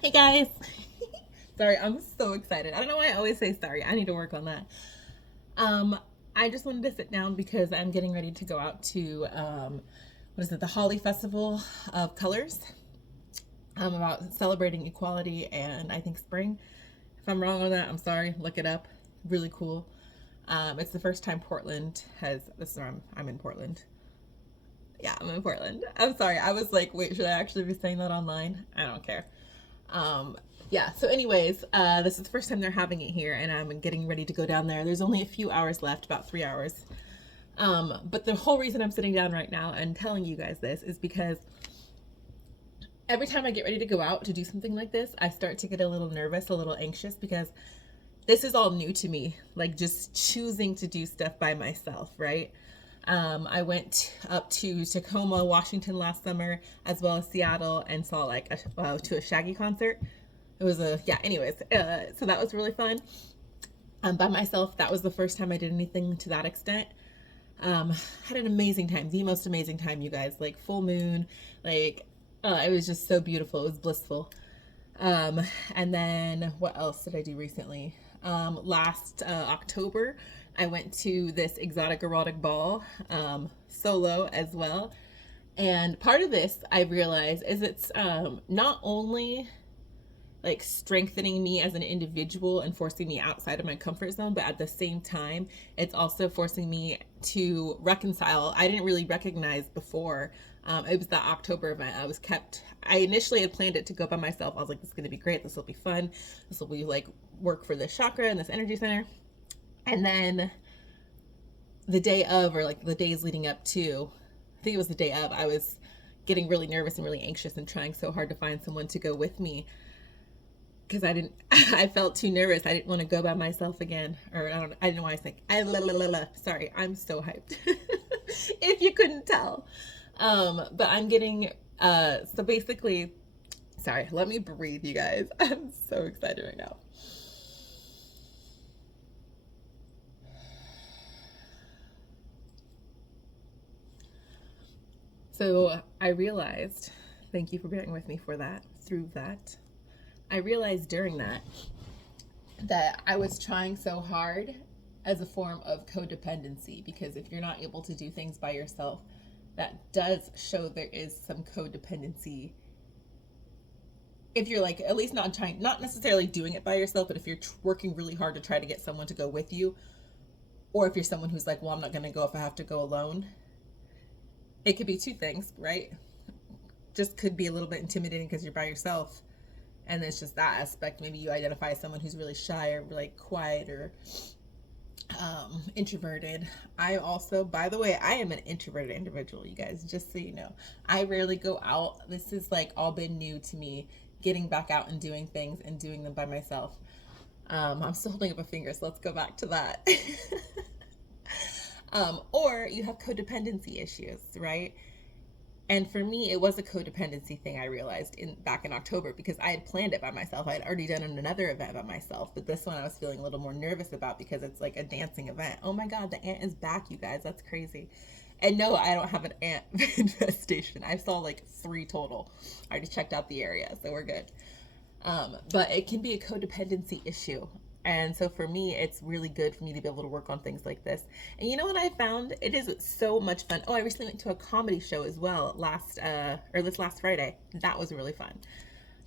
Hey guys. Sorry, I'm so excited. I don't know why I always say sorry. I need to work on that. Um, I just wanted to sit down because I'm getting ready to go out to what is it, the Holly Festival of Colors. About celebrating equality and I think spring. If I'm wrong on that, I'm sorry. Look it up. Really cool. It's the first time Portland has this is where I'm in Portland. Yeah, I'm in Portland. I'm sorry. I was like, wait, should I actually be saying that online? I don't care. Um, yeah, so anyways, this is the first time they're having it here, and I'm getting ready to go down there. There's only a few hours left, about 3 hours. But the whole reason I'm sitting down right now and telling you guys this is because every time I get ready to go out to do something like this, I start to get a little nervous, a little anxious, because this is all new to me. Like just choosing to do stuff by myself, right? I went up to Tacoma, Washington last summer, as well as Seattle, and saw like to a Shaggy concert. It was a yeah. Anyways, so that was really fun. By myself, that was the first time I did anything to that extent. Um, had an amazing time, the most amazing time, you guys. Like full moon, like it was just so beautiful. It was blissful. Um, and then what else did I do recently? Last October, I went to this exotic erotic ball solo as well. And part of this I realized is it's not only like strengthening me as an individual and forcing me outside of my comfort zone, but at the same time it's also forcing me to reconcile. I didn't really recognize before. It was that October event. I initially had planned it to go by myself. I was like, this is going to be great, this will be fun, this will be like work for this chakra and this energy center. And then the day of, or like the days leading up to, I think it was the day of, I was getting really nervous and really anxious and trying so hard to find someone to go with me because I didn't. I felt too nervous. I didn't want to go by myself again, or I don't. I didn't know why I was like. Sorry, I'm so hyped. If you couldn't tell, but I'm getting. So basically, sorry. Let me breathe, you guys. I'm so excited right now. So I realized. Thank you for bearing with me for that. Through that, I realized during that I was trying so hard as a form of codependency because if you're not able to do things by yourself, that does show there is some codependency. If you're like at least not trying, not necessarily doing it by yourself, but if you're working really hard to try to get someone to go with you, or if you're someone who's like, well, I'm not going to go if I have to go alone, it could be two things, right? Just could be a little bit intimidating because you're by yourself. And it's just that aspect. Maybe you identify as someone who's really shy or like quiet or introverted. I also, by the way, I am an introverted individual, you guys, just so you know. I rarely go out. This is like all been new to me, getting back out and doing things and doing them by myself. I'm still holding up a finger, so let's go back to that. Or you have codependency issues, right? And for me, it was a codependency thing I realized in back in October because I had planned it by myself. I had already done another event by myself, but this one I was feeling a little more nervous about because it's like a dancing event. Oh my God, the ant is back, you guys. That's crazy. And no, I don't have an ant infestation. I saw like three total. I already checked out the area, so we're good. But it can be a codependency issue. And so for me, it's really good for me to be able to work on things like this. And you know what I found? It is so much fun. Oh, I recently went to a comedy show as well this last Friday. That was really fun.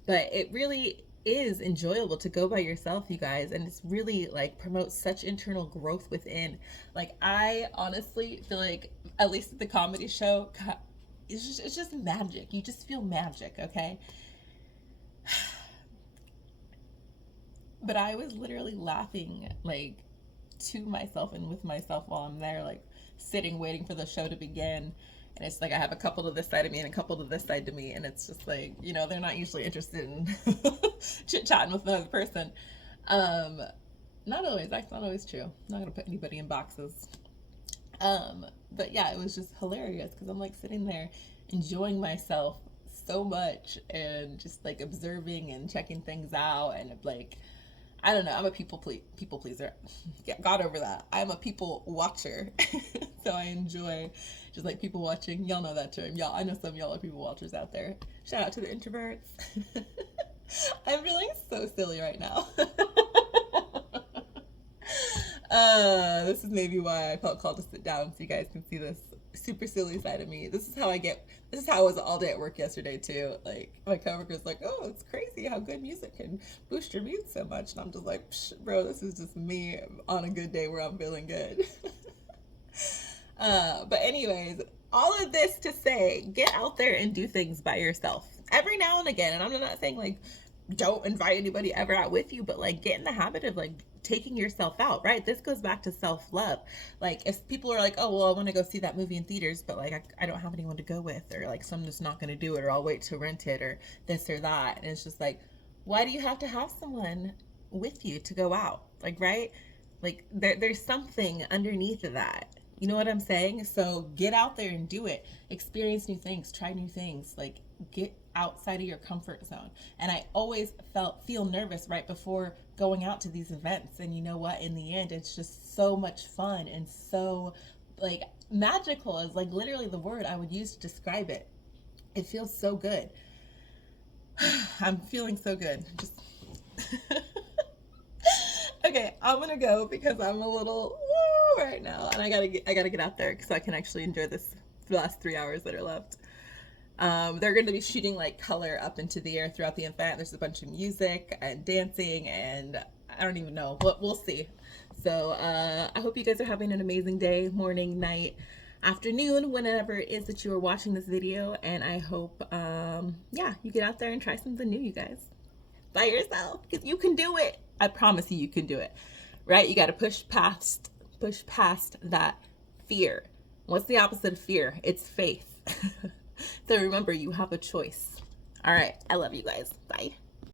But it really is enjoyable to go by yourself, you guys, and it's really like promotes such internal growth within. Like I honestly feel like at least at the comedy show, it's just magic. You just feel magic, okay? But I was literally laughing like to myself and with myself while I'm there, like sitting waiting for the show to begin. And it's like I have a couple to this side of me and a couple to this side to me, and it's just like they're not usually interested in chit chatting with another person. Um, Not always. That's not always true. I'm not gonna put anybody in boxes. But yeah, it was just hilarious because I'm like sitting there enjoying myself so much and just like observing and checking things out and like I don't know. I'm a people pleaser. Yeah, got over that. I'm a people watcher, so I enjoy just like people watching. Y'all know that term. Y'all, I know some of y'all are people watchers out there. Shout out to the introverts. I'm feeling so silly right now. This is maybe why I felt called to sit down so you guys can see this super silly side of me. This is how I was all day at work yesterday too. Like my coworker's like, "Oh, it's crazy how good music can boost your mood so much." And I'm just like, "Bro, this is just me on a good day where I'm feeling good." But anyways, all of this to say, get out there and do things by yourself every now and again. And I'm not saying like don't invite anybody ever out with you, but like get in the habit of like taking yourself out, right? This goes back to self-love. Like if people are like, oh well, I want to go see that movie in theaters, but like I don't have anyone to go with, or like so I'm just not going to do it, or I'll wait to rent it, or this or that. And it's just like, why do you have to have someone with you to go out? Like, right? Like there's something underneath of that. You know what I'm saying? So get out there and do it. Experience new things, try new things. Like get outside of your comfort zone. And I always feel nervous right before going out to these events. And you know what? In the end, it's just so much fun and so like magical is like literally the word I would use to describe it. It feels so good. I'm feeling so good. Just okay, I'm gonna go because I'm a little woo right now, and I gotta get out there so I can actually enjoy this the last 3 hours that are left. They're going to be shooting like color up into the air throughout the event. There's a bunch of music and dancing, and I don't even know, but we'll see. So I hope you guys are having an amazing day, morning, night, afternoon, whenever it is that you are watching this video. And I hope, yeah, you get out there and try something new, you guys, by yourself, because you can do it. I promise you can do it, right? You got to push past that fear. What's the opposite of fear? It's faith. So remember, you have a choice. All right. I love you guys. Bye.